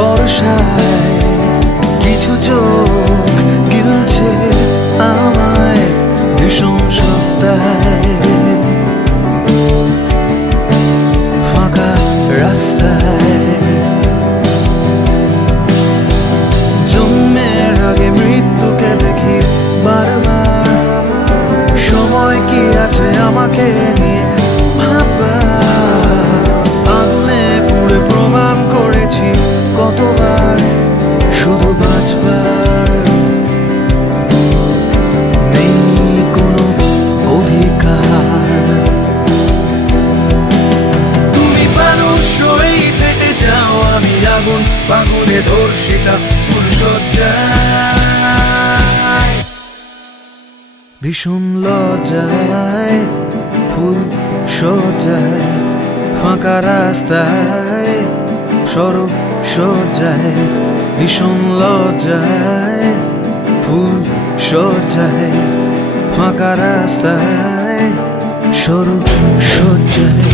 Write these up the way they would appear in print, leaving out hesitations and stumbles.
বর্ষায় কিছু চোখ গিলছে আমায় ভীষণ সস্তায়। ফাঁকা রাস্তায় জন্মের আগে মৃত্যুকে দেখি বারবার। সময় কি আছে আমাকে নিয়ে ভাববার? আগুনে পুড়ে প্রমাণ করেছি কতবার শুধু বাঁচবার নেই কোনো অধিকার। তুমি মানুষ হয়েই ফেটে যাও, আমি আগুন আগুনে ধর্ষিতা ফুলসজ্জায়। ভীষণ লজ্জায় ফুল সজ্জায় ফাঁকা রাস্তায় সড়ক সজ্জায়। ভীষণ লজ্জায় ফুল সজ্জায় ফাঁকা রাস্তায় সড়ক সজ্জায়।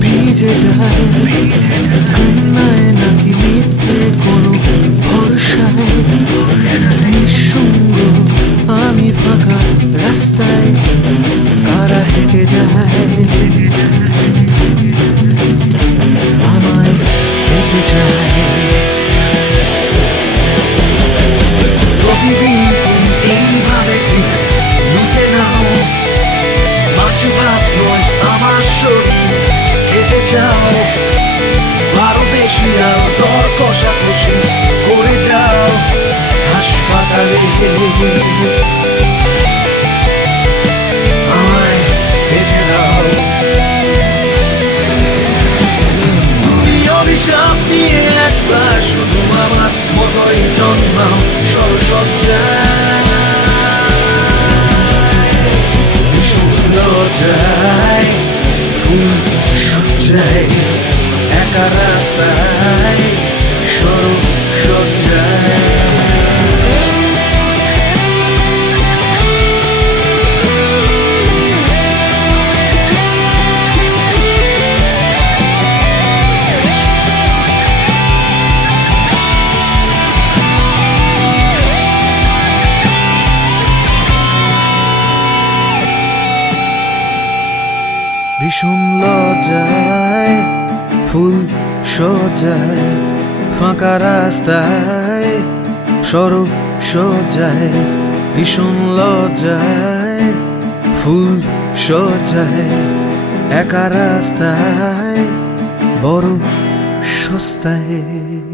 ভিজে যায় কান্নায় নাকি মিথ্যে কোনো ভরসায়। নিঃসঙ্গ আমি ফাঁকা রাস্তায়, কারা হেঁটে যায় আমায় হেঁটে যায়। প্রতিদিন এইভাবে ঠিক লুটে নাও, মাছ ভাত নয় আমার শরীর কেটে যাও। আরো বেশি আরো দর কষাকষি করে যাও হাসপাতালে। আমায় বেঁচে দাও। তুমি অভিশাপ দিয়ে একবার শুধু আমার মতোই জন্মাও সরসজ্জায়। লজ্জায় ফুল সজ্জায় একা রাস্তায় সড়ক সজ্জায়। ভীষণ লজ্জায় ফুল সজ্জায় ফাঁকা রাস্তায় সড়ক সজ্জায়। ভীষণ লজ্জায় ফুল সজ্জায় একা রাস্তায় বড় সস্তায়।